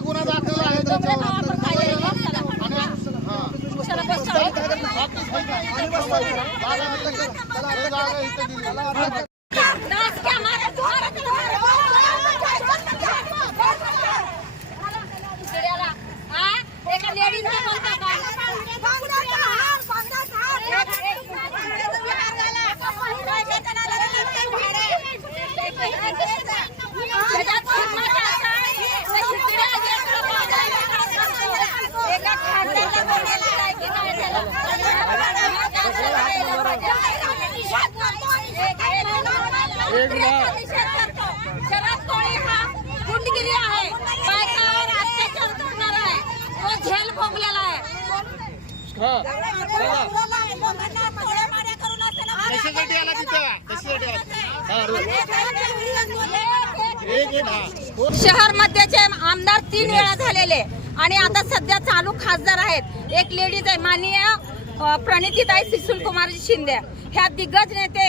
गुन्हा दाखल आहे त्याच्यावर आणि शरद कोळी हा गुंडगिरी आहे बायकावर अत्याचार करणारा आहे तो झेल भोगलेला आहे कशासाठी आला तिथं कशासाठी शहर मध्येचे आमदार तीन वेळा झालेले. आणि आता सध्या चालू खासदार आहेत. एक लेडीज आहे माननीय प्रणितीताई सुशील कुमार शिंदे. ह्या दिग्गज नेते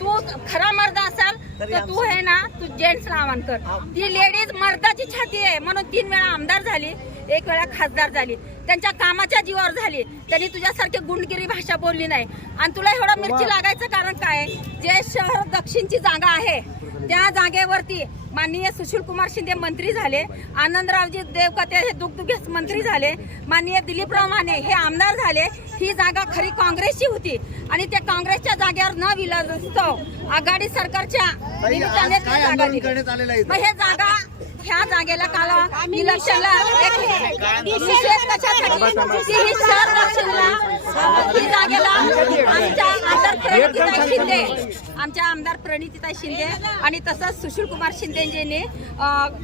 तू खरा मर्द असाल तर तू आहे ना तू जेंट्सला आव्हान कर. ती लेडीज मर्दाची छाती आहे. म्हणून तीन वेळा आमदार झाली एक वेळा खासदार झाली. त्यांच्या कामाच्या जीवावर झाली. त्यांनी तुझ्यासारखी गुंडगिरी भाषा बोलली नाही. आणि तुला एवढं मिरची लागायचं कारण काय? जे शहर दक्षिणची जागा आहे त्या जागेवरती माननीय सुशील कुमार शिंदे मंत्री झाले आनंदरावजी देवकते हे दुग्धुगेस मंत्री झाले माननीय दिलीपराव माने हे आमदार झाले ही जागा खरी काँग्रेसची होती आणि त्या काँग्रेसच्या जागेवर न विलासव आघाडी सरकारच्या. मग हे जागा ह्या जागेला काल इलेक्शनला ही शहर दक्षिणला ही जागेला आमच्या आमदार प्रणितीताई शिंदे. आमच्या आमदार प्रणितीताई शिंदे आणि तसंच सुशील कुमार शिंदेजींनी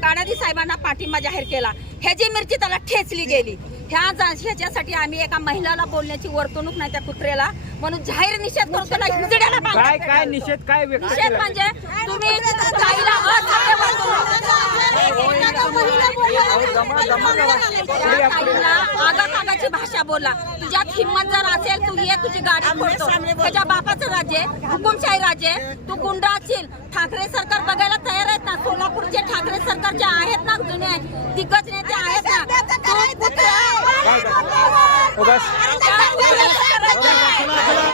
काणादी साहेबांना पाठिंबा जाहीर केला. ह्याची मिरची त्याला ठेचली गेली. ह्या जा- ह्याच्यासाठी आम्ही एका महिलाला बोलण्याची वर्तणूक नाही त्या कुत्र्याला. म्हणून जाहीर निषेध करतो ना हिजड्याला. काय काय निषेध काय व्यक्त निषेध केला? म्हणजे तुम्ही ताईला असभ्य वर्तणूक त्या ताईला आगाखागाची भाषा बोला. तुझ्यात हिंमत जर असेल तू ये तुझी गाडी फोडतो. त्याच्या बापाचं राज्य आहे, हुकुमशाही राज्य आहे. तू गुंड असशील. ठाकरे सरकार बघायला तयार आहेत ना? सोलापूरचे ठाकरे सरकारचे आहेत ना जुने दिग्गज नेते आहेत ना